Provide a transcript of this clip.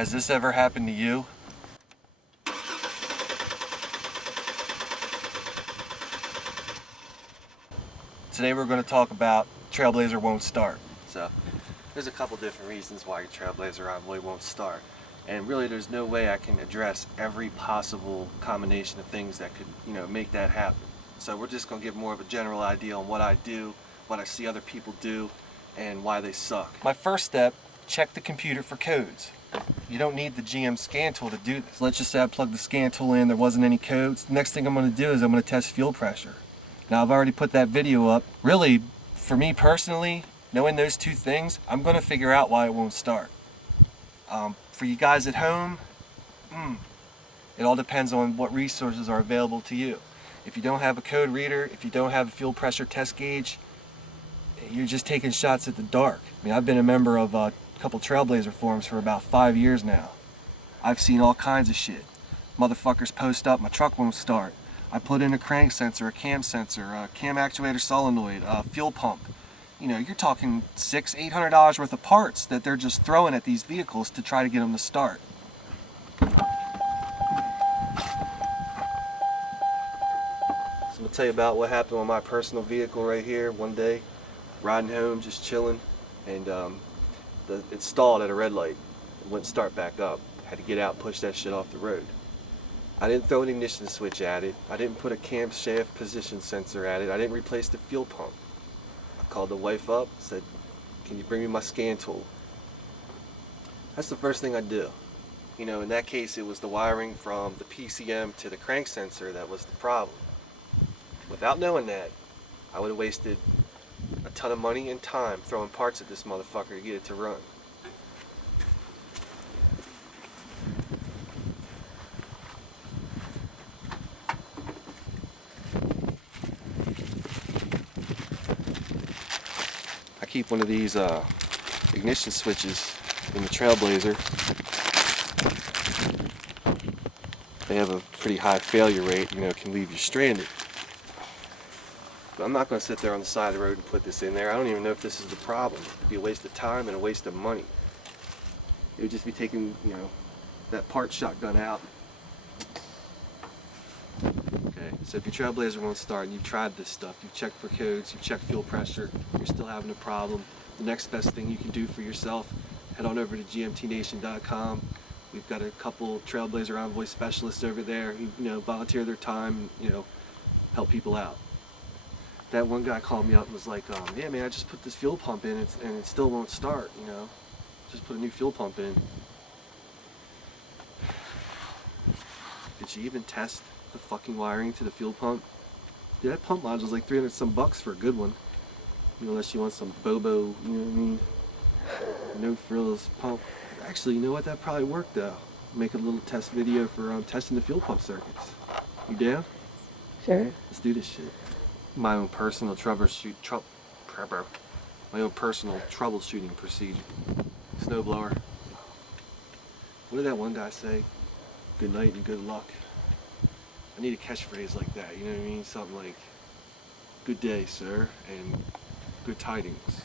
Has this ever happened to you? Today we're going to talk about Trailblazer won't start. So there's a couple different reasons why your Trailblazer envoy won't start. And really there's no way I can address every possible combination of things that could, make that happen. So we're just going to give more of a general idea on what I do, what I see other people do, and why they suck. My first step, check the computer for codes. You don't need the GM scan tool to do this. Let's just say I plugged the scan tool in, there wasn't any codes. The next thing I'm going to do is I'm going to test fuel pressure. Now I've already put that video up. Really, for me personally, knowing those two things, I'm going to figure out why it won't start. For you guys at home, it all depends on what resources are available to you. If you don't have a code reader, if you don't have a fuel pressure test gauge, you're just taking shots at the dark. I mean, I've been a member of a couple Trailblazer forums for about 5 years now. I've seen all kinds of shit. Motherfuckers post up, my truck won't start. I put in a crank sensor, a cam actuator solenoid, a fuel pump. You're talking $600–800 worth of parts that they're just throwing at these vehicles to try to get them to start. So I'm gonna tell you about what happened on my personal vehicle right here one day. Riding home, just chilling, and it stalled at a red light. It wouldn't start back up. Had to get out and push that shit off the road. I didn't throw an ignition switch at it. I didn't put a camshaft position sensor at it. I didn't replace the fuel pump. I called the wife up, said, "Can you bring me my scan tool?" That's the first thing I do. In that case, it was the wiring from the PCM to the crank sensor that was the problem. Without knowing that, I would have wasted a ton of money and time throwing parts at this motherfucker to get it to run. I keep one of these ignition switches in the Trailblazer. They have a pretty high failure rate, can leave you stranded. But I'm not going to sit there on the side of the road and put this in there. I don't even know if this is the problem. It'd be a waste of time and a waste of money. It would just be taking, that part shotgun out. Okay, so if your Trailblazer won't start and you've tried this stuff, you've checked for codes, you've checked fuel pressure, you're still having a problem, the next best thing you can do for yourself, head on over to gmtnation.com. We've got a couple Trailblazer envoy specialists over there who, volunteer their time, help people out. That one guy called me up and was like, "Yeah, man, I just put this fuel pump in and it still won't start, Just put a new fuel pump in." Did you even test the fucking wiring to the fuel pump? Dude, that pump module's like 300 some bucks for a good one. Unless you want some Bobo, you know what I mean? No frills pump. Actually, you know what? That probably worked though. Make a little test video for testing the fuel pump circuits. You down? Sure. Let's do this shit. My own personal troubleshooting procedure. Snowblower. What did that one guy say? Good night and good luck. I need a catchphrase like that, you know what I mean? Something like, "Good day, sir," and "Good tidings."